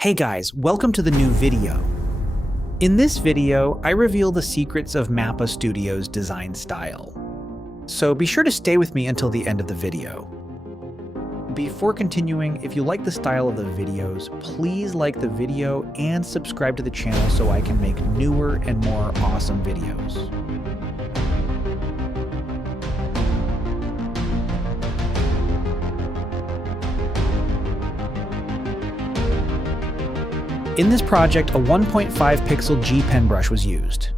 Hey guys, welcome to the new video. In this video, I reveal the secrets of MAPPA Studio's design style. So be sure to stay with me until the end of the video. Before continuing, if you like the style of the videos, please like the video and subscribe to the channel so I can make newer and more awesome videos. In this project, a 1.5 pixel G pen brush was used.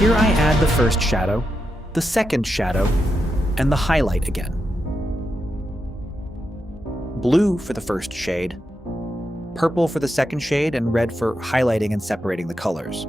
Here I add the first shadow, the second shadow, and the highlight again. Blue for the first shade, purple for the second shade, and red for highlighting and separating the colors.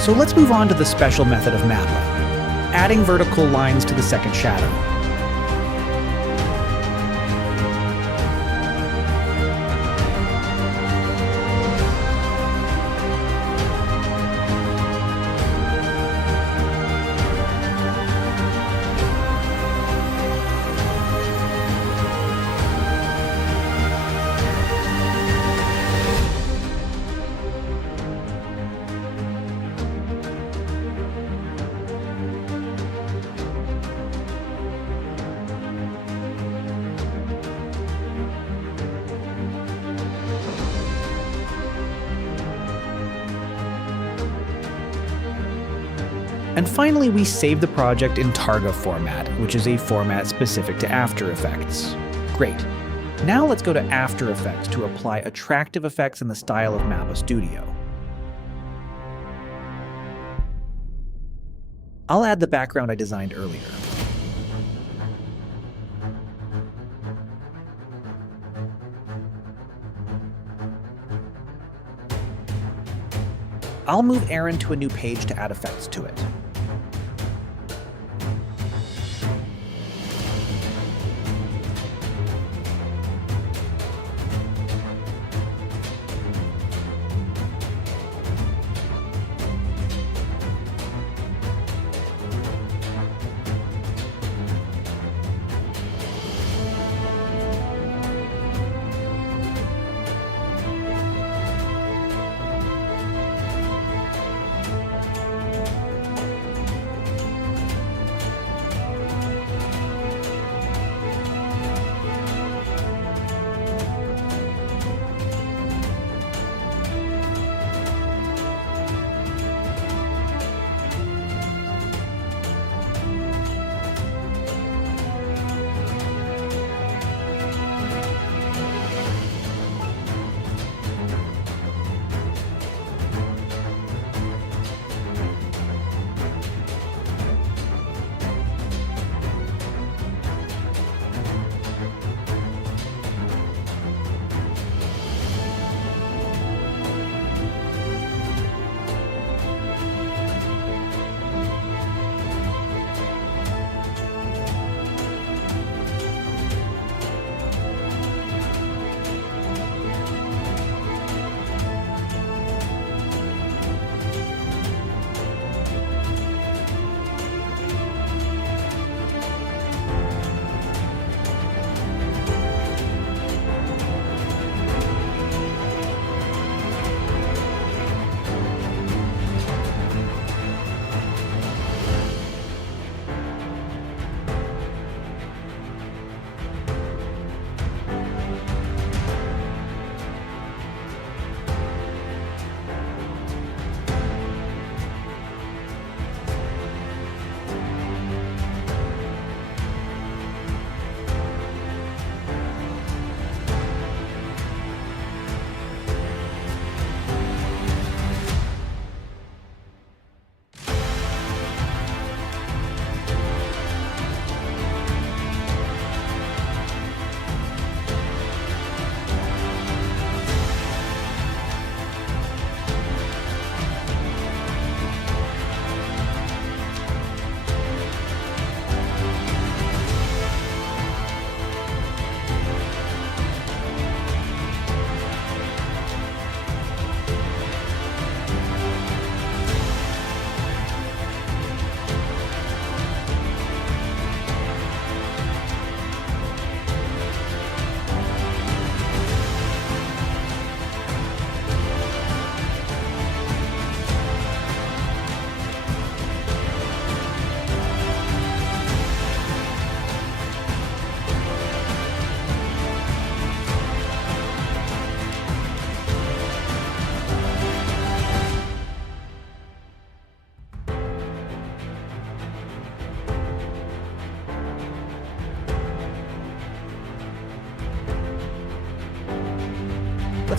So let's move on to the special method of MAPPA, adding vertical lines to the second shadow. And finally, we save the project in Targa format, which is a format specific to After Effects. Great. Now let's go to After Effects to apply attractive effects in the style of MAPPA Studio. I'll add the background I designed earlier. I'll move Aaron to a new page to add effects to it.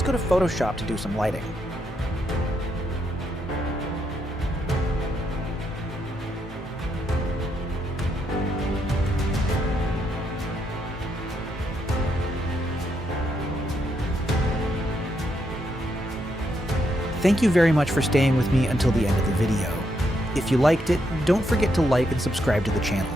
Let's go to Photoshop to do some lighting. Thank you very much for staying with me until the end of the video. If you liked it, don't forget to like and subscribe to the channel.